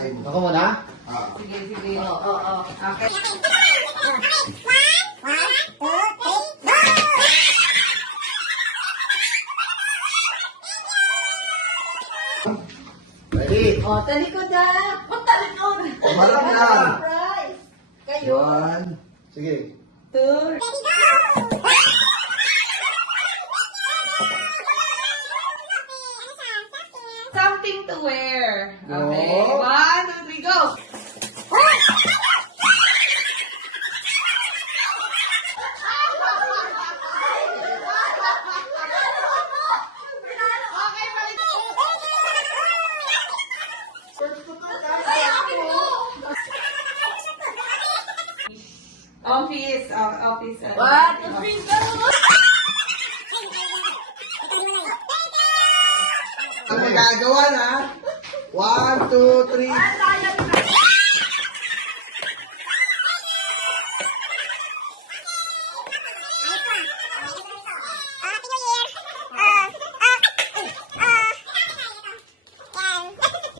Ako muna? Sige, sige. Oo. Okay. Ready? Talikod na. Talikod. Umarap lang. Surprise. Kayo. 1. Sige. 2. Something to wear. Okay. No. 1, 2, 3, go. Okay, balik. Ay, akin mo. Office. Office. 1, 2, 3, go. Ang magagawa na. 1, 2, 3.